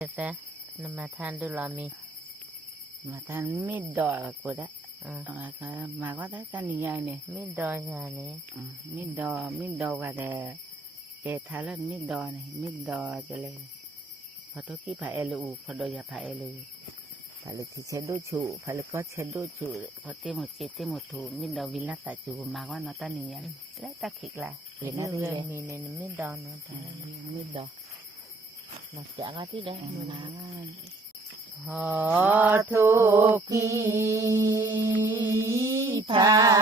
Tete, nama than dulu lami. Mà than mít đỏ của đó mà có thấy cái này nè Mi do yani. mít đỏ và để thái lan mít đỏ này mít đỏ cho lên phải đôi khi phải lu phải đôi giờ phải lu phải là thì chế đôi chủ phải là có chế đôi chủ phải thêm một thủ mít đỏ vì là tại chủ mà có nó ta này lấy ta khịt là Vì nó người mi này mi do nữa. mít đỏ Mà chả có tí đấy. mà Họ thu kỳ phá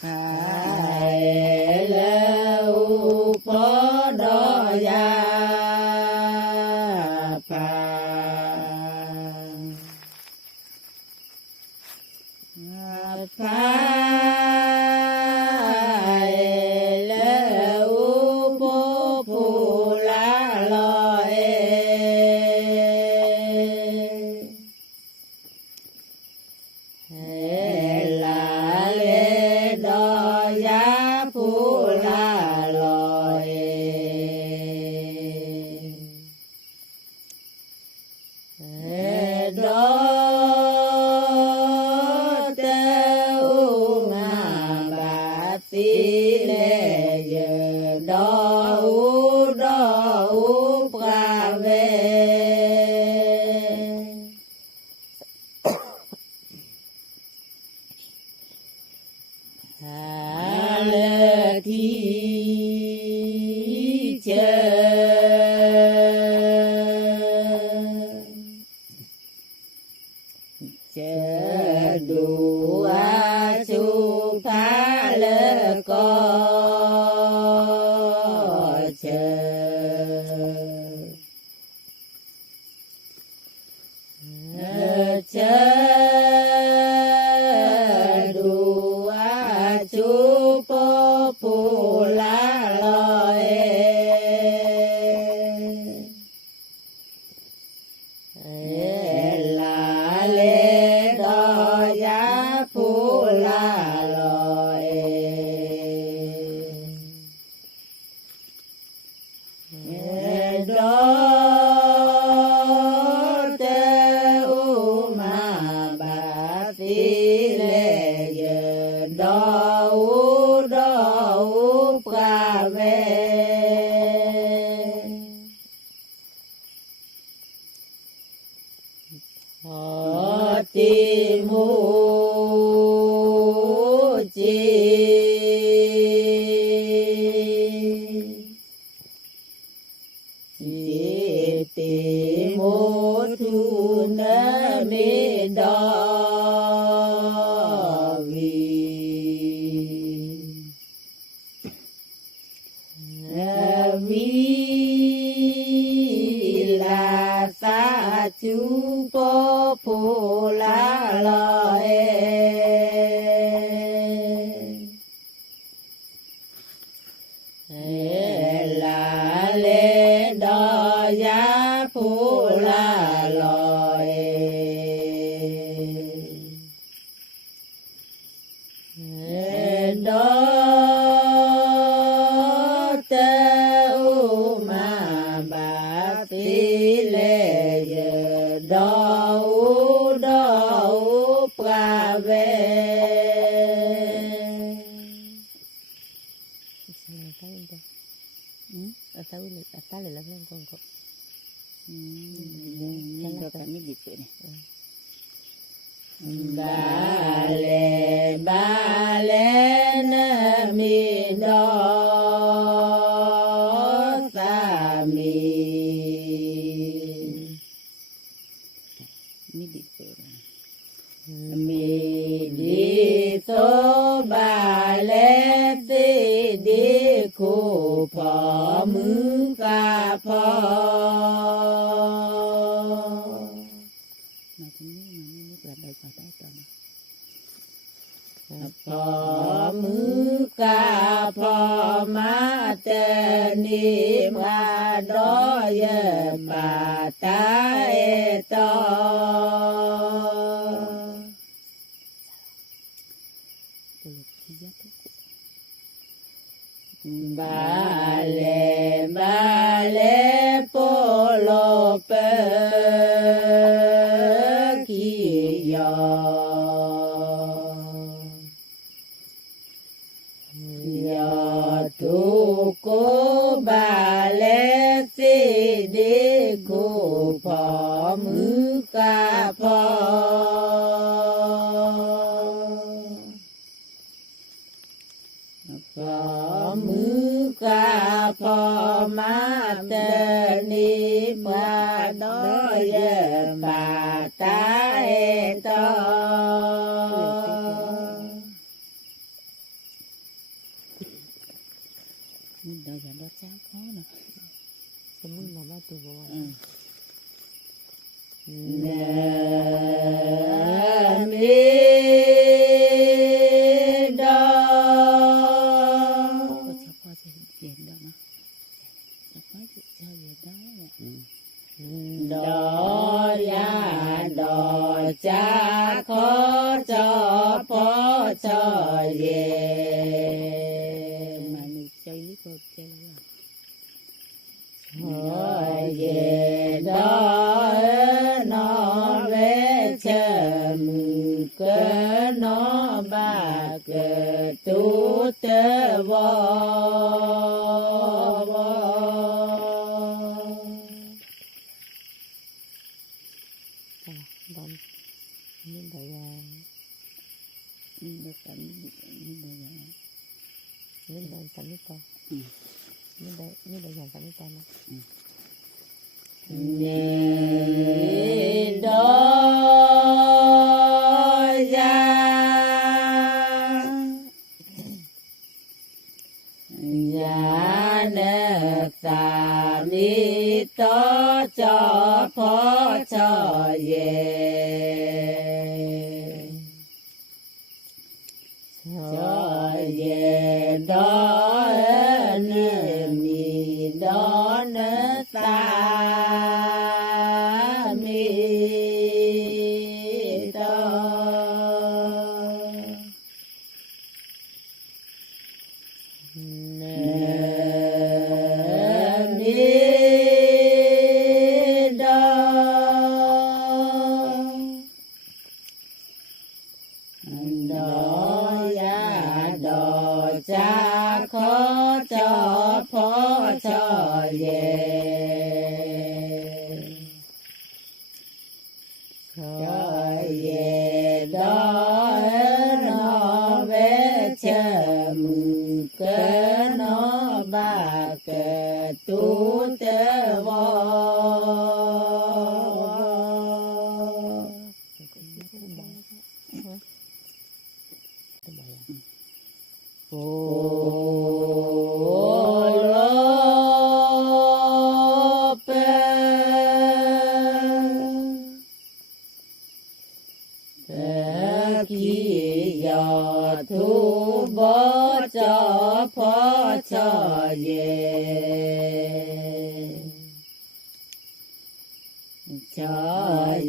phải lâu có đó ya phải lâu bố phụ lá loi là lê đo giá phụ lá loi đó tí lệ giờ đó qua về hà lệ thi chờ đủ chúc tha lệ có chờ đủ chúc phụ lá loi là lê đo giá phụ la loi đó têu mà bà tí lệ giờ đó qua về họ tìm mua chi tìm mua thu nơ mi đo vì là ta chú bố phụ lá loi là lê đo giá phụ la loi đó têu mà bà tí lệ giờ đó qua về Atas le lang con kok. Jangan kok kami gitu nih. Bale na mi do sa mi di so bale ti di khu phò mứ ca phò phò mứ ca phò ma tê ni ma đó ye bà ta e to Bale polo pe kiyo ya tu ko bale si de ko pa mu ka pa pa mu ka pa ma te ni pa do ye pa ta e to đó giờ đó cháu khó nè Sao muốn làm bao tuổi bộ nè mi đó có cháu qua cho hiện đó mà cháu nói cho hiện đó nè đó ya đó cha khó cho phó cho về mà mình chơi lý cô chơi hỏi về đó nó về chầm cơ nó ba cơ tu tơ vô Đón Nên đời được cảnh Nên đời tắm nước con Nên đời dàn tắm nước con nhìn đó ra nhà nước ta đi to cho phó cho về cho về đó nên mi đó nước ta mi đó cha khó cho phó cho về cho về đó nó về chầm cơ nó ba cơ tu tơ vô thu bó cho phó cho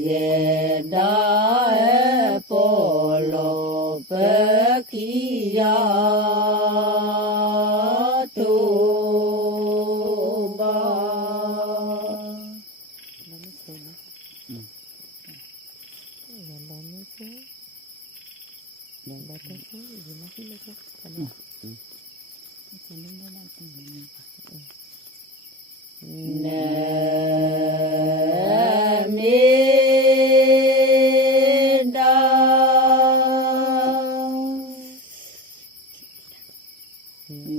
về đó bồ lô bơ khi do thu bó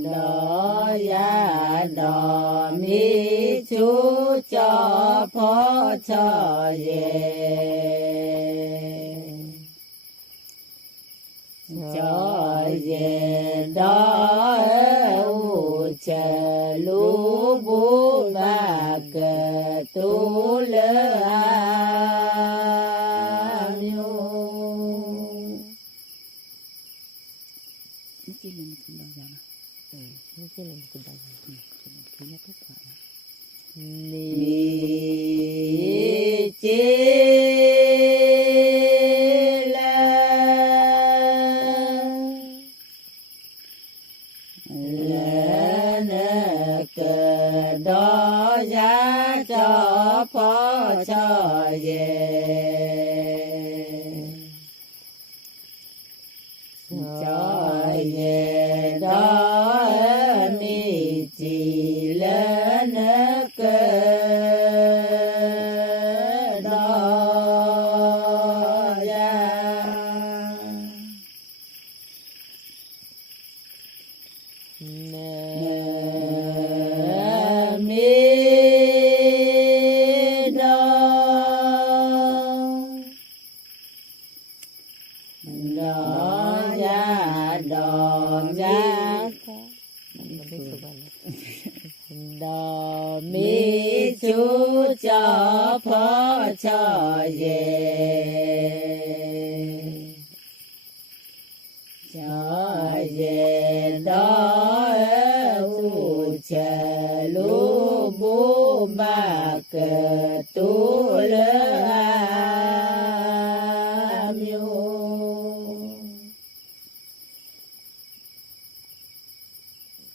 đó ya đó mi chú cho phó cho về cho về đó u chờ lũ bố ba cờ tu lơ ni chê la phó cho về cho về đó ni chỉ lên cơ đó ya mi đo đo ya đo ya đo mi chú cho phó cho về cho về đó u chờ lu bu ba cờ tu lơ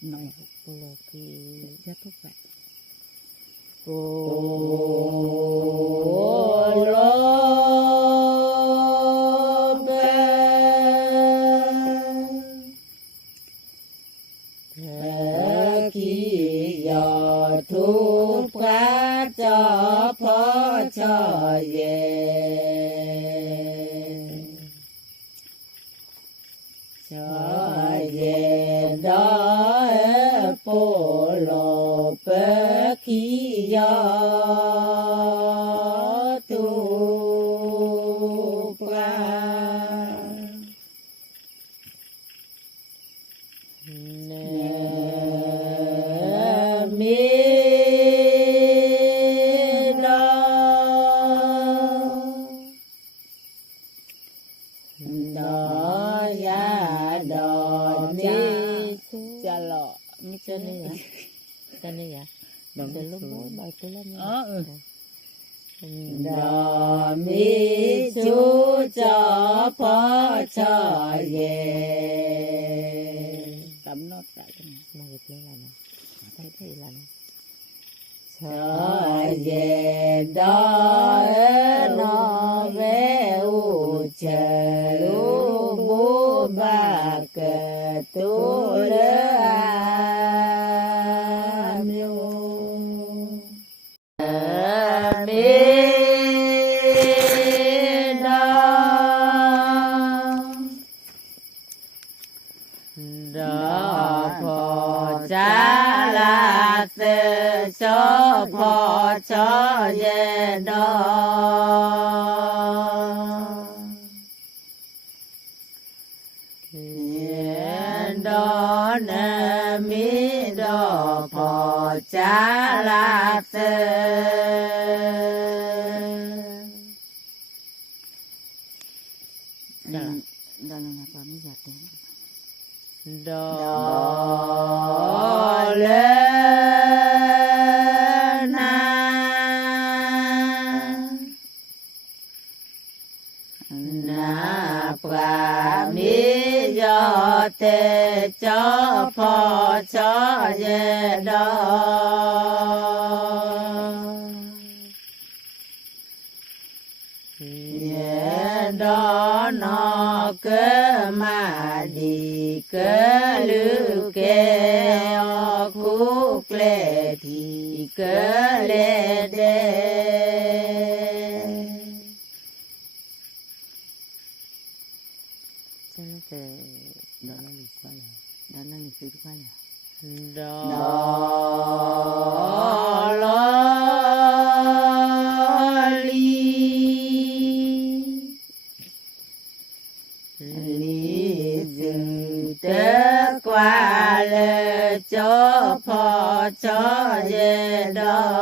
nói là cái rất tốt vậy thu phá cho phó cho về cho về đó bồ lô bế khí do thu phá mi đo ya đo ni cha lọ mi chân này à chân này à đừng từ lúc mỗi bài từ lên đo mi chú cho phó cho về tấm nốt lại cái này mà việc lấy là này thấy thì là này cho về đó nó về u chờ lu bu ba cờ tu lơ miu mi đó phò cha la tê cho phò cho về đó đó nè mi đó phò cha la tê đó là apa mi jatuh đó lên na pra mi do te cho phò cho về đó đó nó cơ mà đi cơ lư kê khúc lệ thì cơ lệ đê cho nó cái đó là lịch qua là đó là lịch sử qua là đó lo tớ qua lệ cho phò cho về đó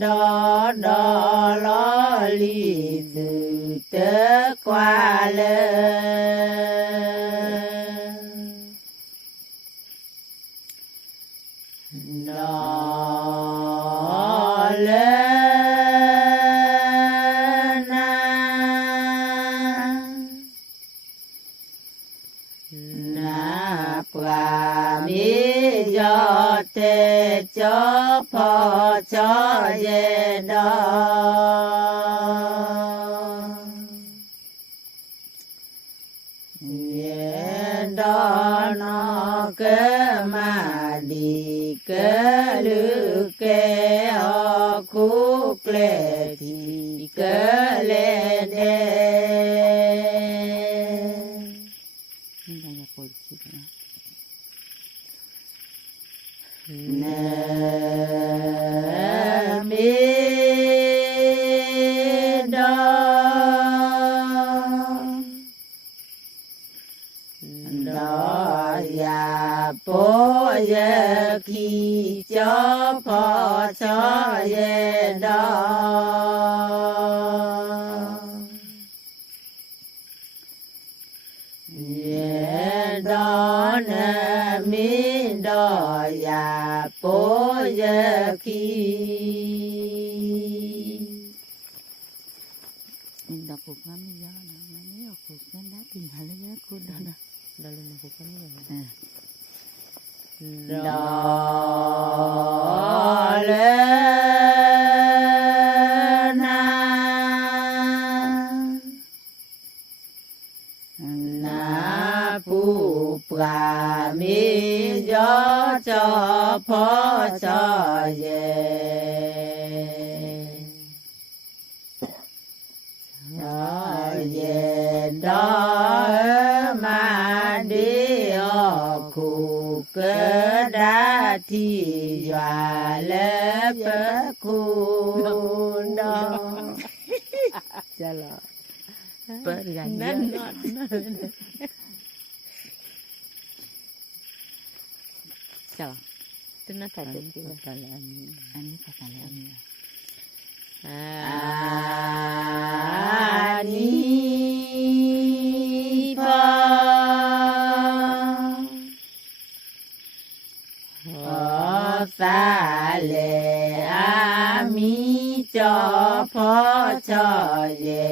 đó đó lo li từ tớ qua lệ đó lệ na pra จอพอชอเยดอเยดอนอเกมาดีเกลือเกอคุเกลทีเกเลเดนี่เราจะปวดคิดนะเนมิดอดอยาโปเยคีจอพอชอเยดอเยดอนมิดอยาโปเยคีmình đọc cuộc lắm do nó nếu học cuộc nó đã thì hả lấy giá của đó nè đó là một cuộc lắm rồi đó lên na pu pra mi gió cho phó cho về về đó mà đi ở khu cơ đá thì dọa lớp khu đó Chà lọ. bớt gần Nên nữa chào Tức nó thật anh sự có là cả là anh có cả là anh Ani pa Ho sa le a mi cho pho cho ye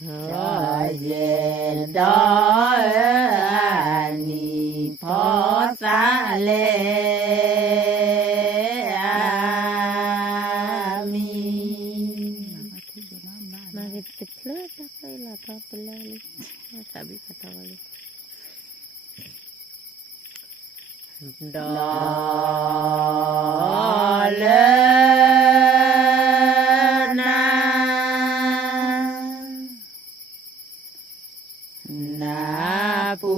cho ye đó ani pho sa le Magit plus apa lah apa pelali. Tak bisa tahu lagi. Đó lên na pu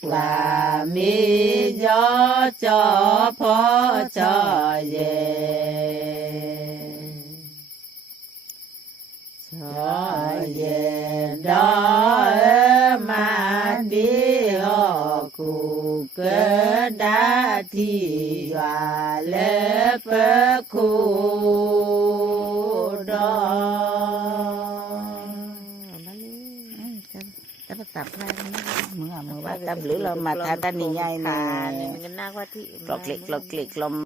pra mi gió cho phó cho về cho về đó mà đi họ cụ cơ đá thì hòa lớp khu đó ta tập ra mưa ba tập lửa lo mà ta ta nhai nè Kena kuat lọc liệt lom